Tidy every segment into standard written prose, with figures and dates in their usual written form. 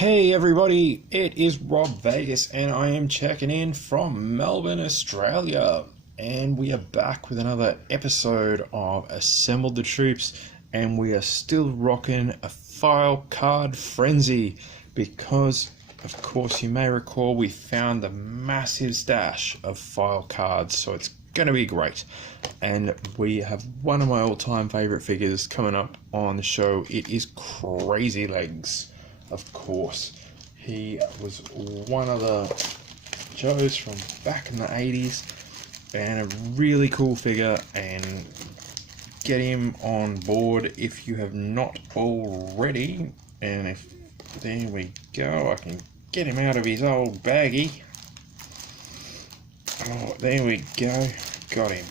Hey everybody, it is Rob Vegas and I am checking in from Melbourne, Australia. And we are back with another episode of Assembled the Troops, and we are still rocking a file card frenzy because, of course, you may recall we found the massive stash of file cards, so it's going to be great. And we have one of my all-time favourite figures coming up on the show. It is Crazylegs. Of course, he was one of the Joes from back in the 80s and a really cool figure, and get him on board if you have not already. And if there we go, I can get him out of his old baggie. Oh, there we go, got him.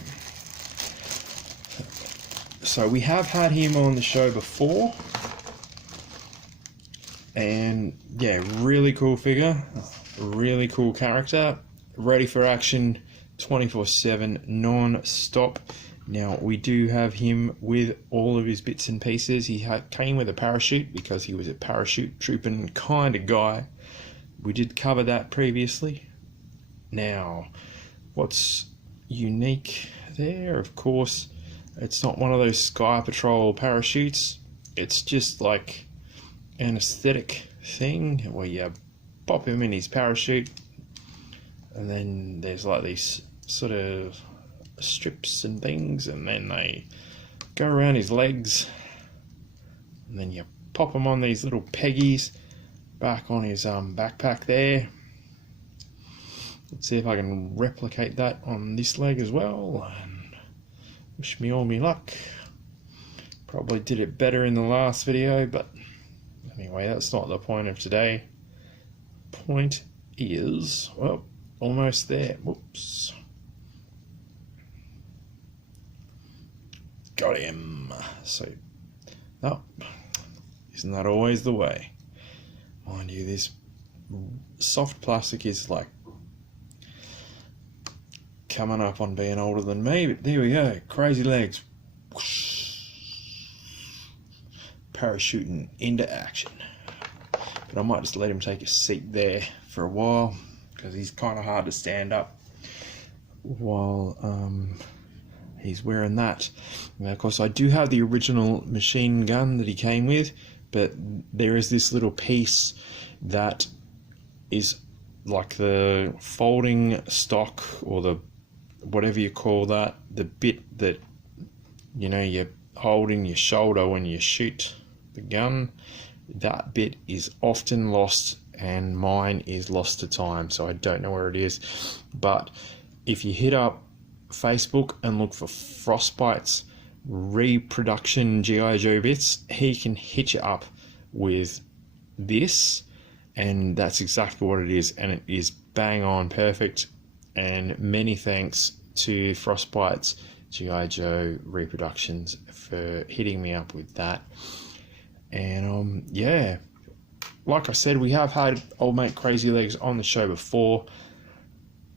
So we have had him on the show before. And yeah, really cool figure, really cool character, ready for action 24/7 non-stop. Now we do have him with all of his bits and pieces. He came with a parachute because he was a parachute trooping kind of guy. We did cover that previously. Now, what's unique there, of course, it's not one of those Sky Patrol parachutes. It's just like an aesthetic thing where you pop him in his parachute, and then there's like these sort of strips and things, and then they go around his legs, and then you pop him on these little peggies back on his backpack there. Let's see if I can replicate that on this leg as well, and wish me all me luck. Probably did it better in the last video, but anyway, that's not the point of today. Point is, well, almost there. Whoops. Got him. So, no, isn't that always the way? Mind you, this soft plastic is like coming up on being older than me, but there we go. Crazylegs. Whoosh. Parachuting into action. But I might just let him take a seat there for a while because he's kind of hard to stand up while he's wearing that. Now, of course, I do have the original machine gun that he came with, but there is this little piece that is like the folding stock, or the whatever you call that, the bit that you hold in your shoulder when you shoot the gun. That bit is often lost, and mine is lost to time, so I don't know where it is. But if you hit up Facebook and look for Frostbite's reproduction GiJoe bits, he can hit you up with this, and that's exactly what it is, and it is bang on perfect. And many thanks to Frostbite's GiJoe reproductions for hitting me up with that. And yeah, like I said, we have had old mate Crazylegs on the show before,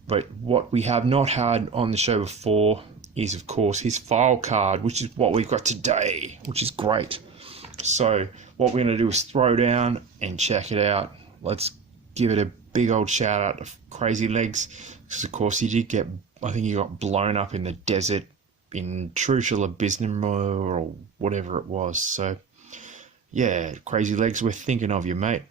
but what we have not had on the show before is, of course, his file card, which is what we've got today, which is great. So what we're going to do is throw down and check it out. Let's give it a big old shout out to Crazylegs, because of course he did get, I think he got blown up in the desert in Trucial or whatever it was. So yeah, Crazylegs, we're thinking of you, mate.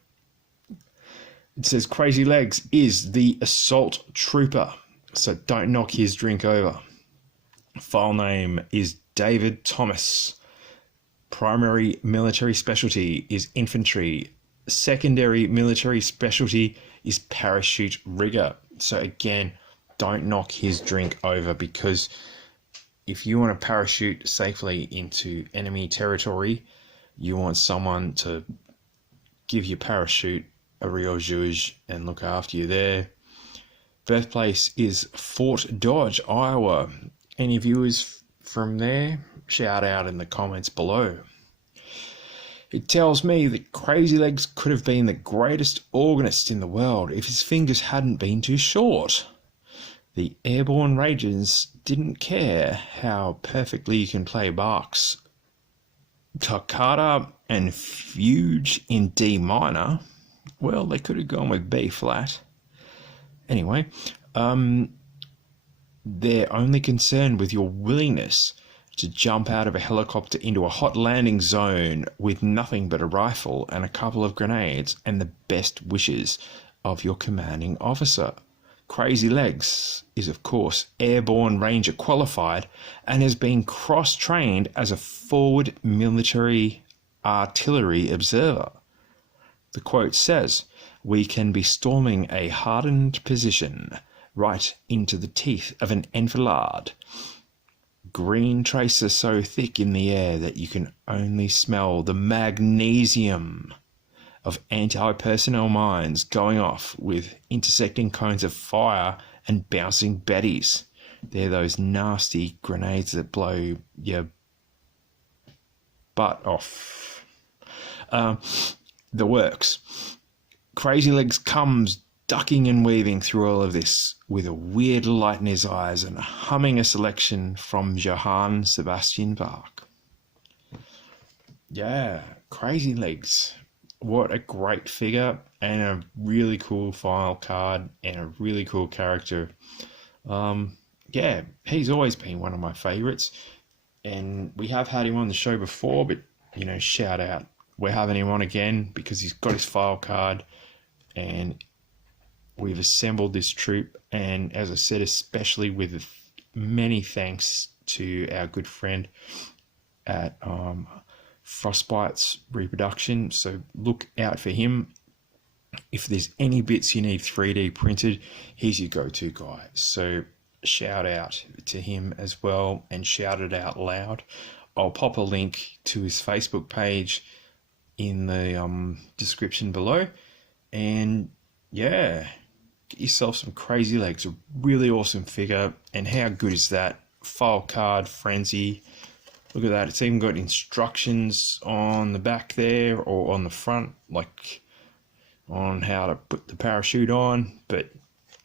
It says Crazylegs is the assault trooper, so don't knock his drink over. File name is David Thomas. Primary military specialty is infantry. Secondary military specialty is parachute rigger. So again, don't knock his drink over, because if you want to parachute safely into enemy territory, you want someone to give your parachute a real zhuzh and look after you there. Birthplace is Fort Dodge, Iowa. Any viewers from there, shout out in the comments below. It tells me that Crazylegs could have been the greatest organist in the world if his fingers hadn't been too short. The airborne Rangers didn't care how perfectly you can play Bach's Toccata and Fugue in D minor. Well, they could have gone with B flat. Anyway, they're only concerned with your willingness to jump out of a helicopter into a hot landing zone with nothing but a rifle and a couple of grenades and the best wishes of your commanding officer. Crazylegs is, of course, airborne ranger qualified and has been cross-trained as a forward military artillery observer. The quote says, "We can be storming a hardened position right into the teeth of an enfilade. Green traces so thick in the air that you can only smell the magnesium of anti-personnel mines going off with intersecting cones of fire and bouncing betties. They're those nasty grenades that blow your butt off." The works. Crazylegs comes ducking and weaving through all of this with a weird light in his eyes and humming a selection from Johann Sebastian Bach. Yeah, Crazylegs. What a great figure and a really cool file card and a really cool character. Yeah, he's always been one of my favourites, and we have had him on the show before, but you know, shout out. We're having him on again because he's got his file card and we've assembled this troop, and as I said, especially with many thanks to our good friend at Frostbite's Reproduction. So look out for him. If there's any bits you need 3D printed, he's your go-to guy. So shout out to him as well, and shout it out loud. I'll pop a link to his Facebook page in the description below. And yeah, get yourself some Crazylegs, a really awesome figure. And how good is that? File card frenzy. Look at that. It's even got instructions on the back there, or on the front, like on how to put the parachute on. But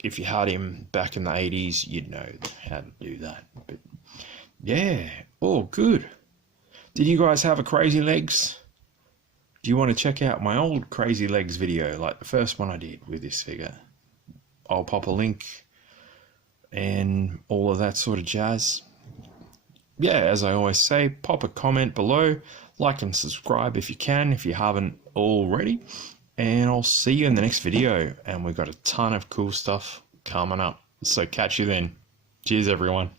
if you had him back in the 80s, you'd know how to do that. But yeah, all good. Did you guys have a Crazylegs? Do you want to check out my old Crazylegs video, like the first one I did with this figure? I'll pop a link and all of that sort of jazz. Yeah, as I always say, pop a comment below, like and subscribe if you can, if you haven't already. And I'll see you in the next video. And we've got a ton of cool stuff coming up. So catch you then. Cheers, everyone.